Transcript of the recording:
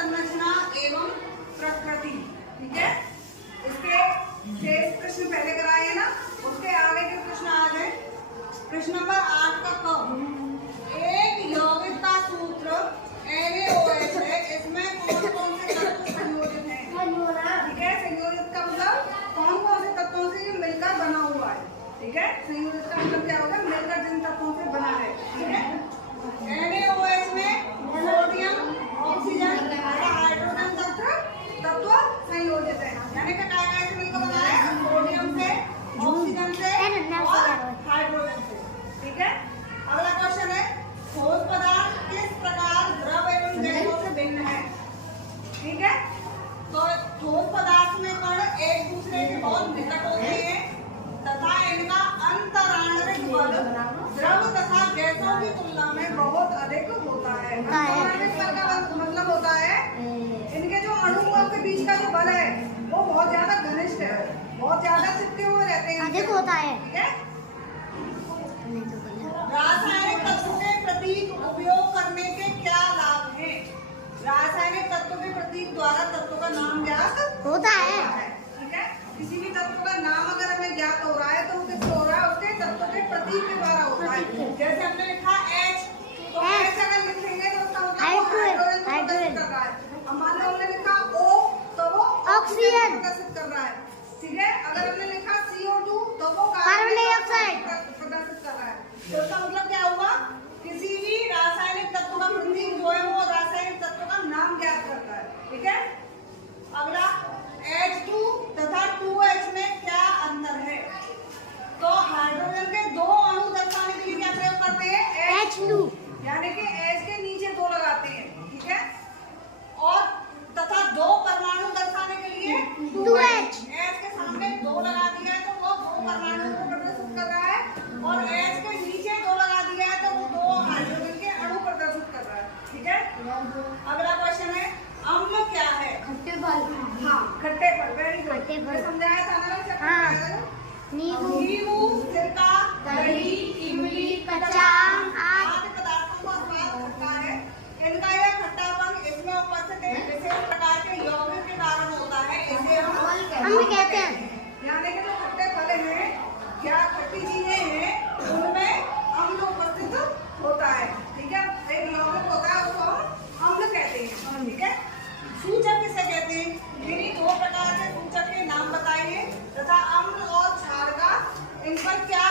संरचना एवं प्रकृति। ठीक है, इसके 6 प्रश्न पहले कराए हैं ना, उसके आगे के प्रश्न आ गए। प्रश्न नंबर 8 का क, एक यौगिकता सूत्र NaOH है, इसमें कौन कौन से तत्व संयोजित हैं? ठीक है, संयोजित का मतलब कौन कौन से तत्वों से ये मिलकर बना हुआ है। ठीक है, संयोजित का मतलब क्या होगा? मिलकर जिन तत्वों से बना है। ठीक है, NaOH में सोडियम, ऑक्सीजन, हाइड्रोजन तत्व संयोजित है। यानी कि क्या से मिलकर बना है? सोडियम से, ऑक्सीजन से और हाइड्रोजन से। ठीक है, अगला क्वेश्चन है, ठोस पदार्थ किस प्रकार द्रव एवं गैसों से भिन्न है? ठीक है, तो ठोस पदार्थ में कण एक दूसरे के बहुत निकट होते हैं तथा इनका अंतराणविक बल द्रव तथा गैसों की तुलना में बहुत अधिक होता है। अंतराणविक बल का मतलब होता है इनके जो अणुओं के बीच का जो बल है वो बहुत ज्यादा घनिष्ठ है, बहुत ज्यादा चिपके हुए रहते हैं, अधिक होता है। ठीक है, रासायनिक तत्वों के प्रतीक उपयोग करने के क्या लाभ हैं? रासायनिक तत्वों के प्रतीक द्वारा तत्व का नाम ज्ञात होता है। ठीक है, किसी भी तत्व का नाम अगर हमें ज्ञात हो रहा है तो वो किससे हो रहा है? उसके तत्व के प्रतीक के द्वारा होता है। जैसे हमने लिखा H, तो H अगर लिखेंगे तो उसका मतलब हाइड्रोजन को प्रदर्शित कर रहा है। अब मान लो हमने लिखा O, तो वो ऑक्सीजन प्रदर्शित कर रहा है। ठीक है, अगर हमने लिखा CO2 तो वो कार्बन डाइऑक्साइड प्रदर्शित कर रहा है। तो इसका मतलब क्या हुआ? किसी भी रासायनिक तत्व का प्रतीक जो है वो रासायनिक तत्व का नाम ज्ञात करता है। ठीक है, अगला H2 तथा 2H में क्या अंतर है? तो हाइड्रोजन के दो अणु दर्शाने के लिए क्या प्रयोग करते हैं? H2, यानी कि H के नीचे 2 लगाते हैं। ठीक है, और तथा 2 परमाणु दर्शाने के लिए 2H, H के सामने 2 लगा दिया है तो वो 2 परमाणु को प्रदर्शित कर रहा है, और H के नीचे 2 लगा दिया है तो वो 2 हाइड्रोजन के अणु प्रदर्शित कर रहा है। ठीक है, अगला क्वेश्चन है, अम्ल क्या है? खट्टे फल। हाँ, खट्टे फल। वेरी गुड, खट्टे फल। समझाया था ना? हाँ। नींबू, सिरका, दही, इमली, कच्चा आदि पदार्थों का स्वाद खट्टा है। इनका यह खट्टापन इसमें उपस्थित एक विशेष प्रकार के यौगिक के कारण होता है, इसे हम अम्ल कहते हैं। यानी कि जो खट्टे फल हैं या खट्टी चीजें हैं उनमें अम्ल उपस्थित होता है। ठीक है, एक यौगिक होता है उसको हम अम्ल कहते हैं। ठीक है, सूचक किसे कहते हैं? इन्हीं 2 प्रकार के सूचक के नाम बताइए तथा अम्ल और क्षार का इन पर क्या